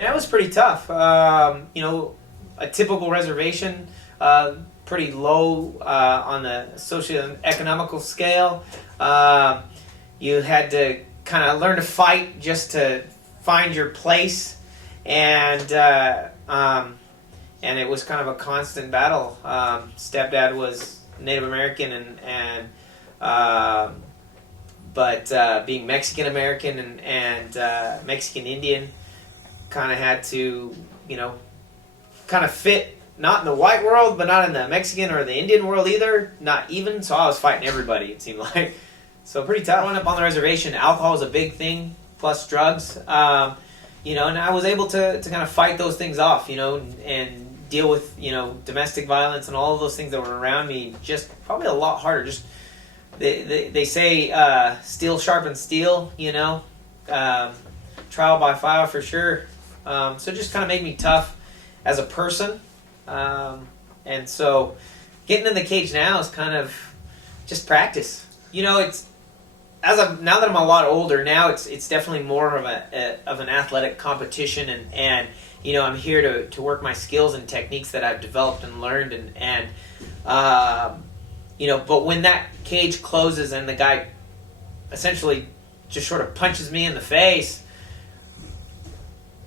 That was pretty tough. You know, a typical reservation, pretty low on the socioeconomical scale. You had to kind of learn to fight just to find your place, and it was kind of a constant battle. Stepdad was Native American, but being Mexican American and Mexican Indian, kind of had to, you know, kind of fit, not in the white world, but not in the Mexican or the Indian world either, not even, so I was fighting everybody, it seemed like. So pretty tough. Growing up on the reservation, alcohol was a big thing, plus drugs, you know, and I was able to kind of fight those things off, you know, and deal with, you know, domestic violence and all of those things that were around me, just probably a lot harder. Just, they say steel sharpens steel, you know, trial by fire for sure. So it just kind of made me tough as a person. And so getting in the cage now is kind of just practice. You know, it's now that I'm a lot older, now it's definitely more of an athletic competition, and you know, I'm here to work my skills and techniques that I've developed and learned, and you know, but when that cage closes and the guy essentially just sort of punches me in the face,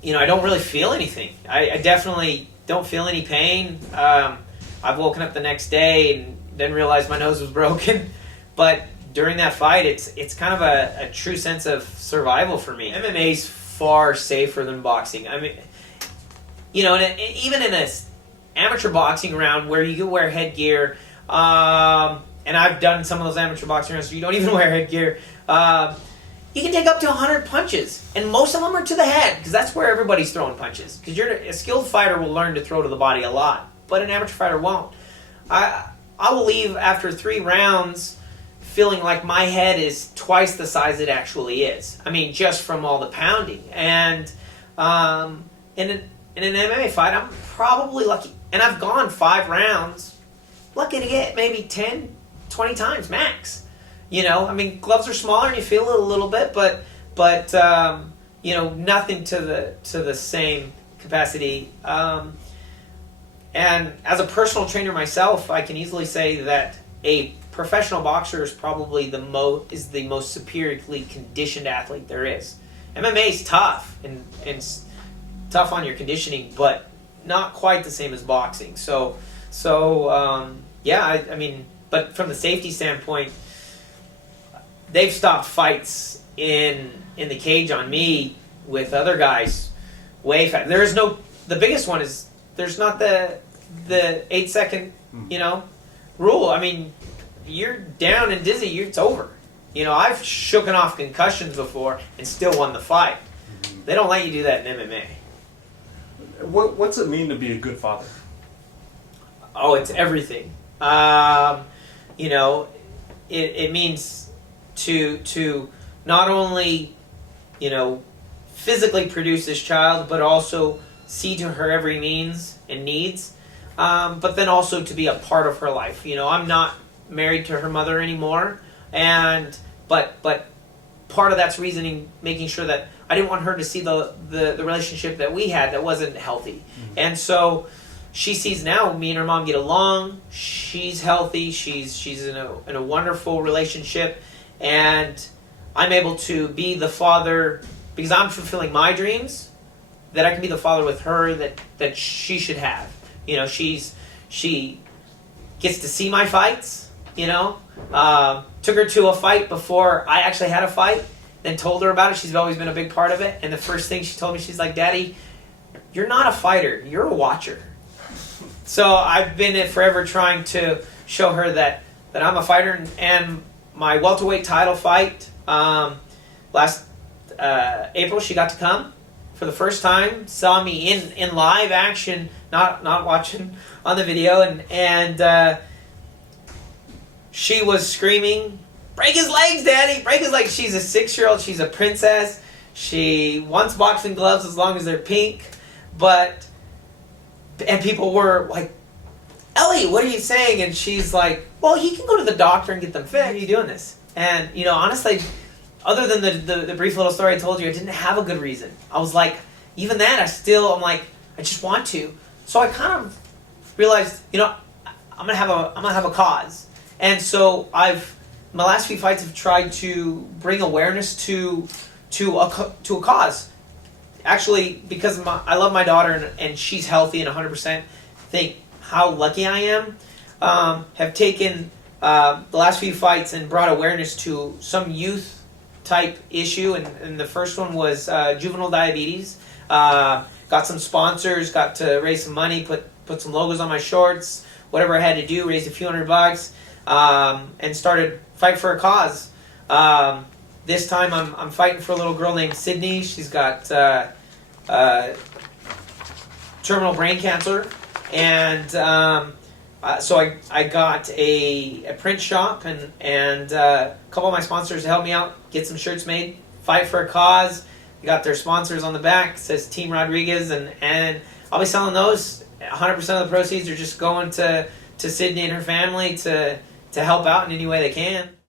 you know, I don't really feel anything. I definitely don't feel any pain. I've woken up the next day and then realized my nose was broken. But during that fight, it's kind of a true sense of survival for me. MMA's far safer than boxing. I mean, you know, and even in an amateur boxing round where you can wear headgear, and I've done some of those amateur boxing rounds where you don't even wear headgear, you can take up to 100 punches, and most of them are to the head, because that's where everybody's throwing punches. Because a skilled fighter will learn to throw to the body a lot, but an amateur fighter won't. I will leave after 3 rounds feeling like my head is twice the size it actually is. I mean, just from all the pounding. And in an MMA fight, I'm probably lucky, and I've gone 5 rounds, lucky to get maybe 10, 20 times max. You know, I mean, gloves are smaller and you feel it a little bit, but you know, nothing to the same capacity. And as a personal trainer myself, I can easily say that a professional boxer is probably the most superiorly conditioned athlete there is. MMA is tough and tough on your conditioning, but not quite the same as boxing. So yeah, I mean, but from the safety standpoint, they've stopped fights in the cage on me with other guys way fast. There is no, the biggest one is there's not the 8-second, you know, rule. I mean, you're down and dizzy, it's over. You know, I've shooken off concussions before and still won the fight. They don't let you do that in MMA. What's it mean to be a good father? Oh, it's everything. You know, it means to not only, you know, physically produce this child, but also see to her every means and needs, but then also to be a part of her life. You know, I'm not married to her mother anymore, but part of that's making sure that I didn't want her to see the relationship that we had that wasn't healthy. Mm-hmm. And so she sees now me and her mom get along. She's healthy. She's in a wonderful relationship. And I'm able to be the father, because I'm fulfilling my dreams, that I can be the father with her that she should have. You know, she gets to see my fights, you know. Took her to a fight before I actually had a fight, then told her about it. She's always been a big part of it. And the first thing she told me, she's like, "Daddy, you're not a fighter, you're a watcher." So I've been forever trying to show her that I'm a fighter. And my welterweight title fight, last April, she got to come for the first time, saw me in live action, not watching on the video, and she was screaming, "Break his legs, Daddy! Break his legs!" She's a 6-year-old, she's a princess, she wants boxing gloves as long as they're pink, and people were like, "Ellie, what are you saying?" And she's like, "Well, he can go to the doctor and get them fixed. Why are you doing this?" And, you know, honestly, other than the brief little story I told you, I didn't have a good reason. I was like, even that, I'm like, I just want to. So I kind of realized, I'm gonna have a cause, and so my last few fights have tried to bring awareness to a cause. Actually, because I love my daughter and she's healthy and 100%. Think how lucky I am. Have taken the last few fights and brought awareness to some youth type issue, and the first one was juvenile diabetes. Got some sponsors, got to raise some money, put some logos on my shorts, whatever I had to do, raised a few $100, and started fight for a cause. This time I'm fighting for a little girl named Sydney. She's got terminal brain cancer, and so I got a print shop and a couple of my sponsors to help me out, get some shirts made, fight for a cause. They got their sponsors on the back, it says Team Rodriguez, and I'll be selling those. 100% of the proceeds are just going to Sydney and her family to help out in any way they can.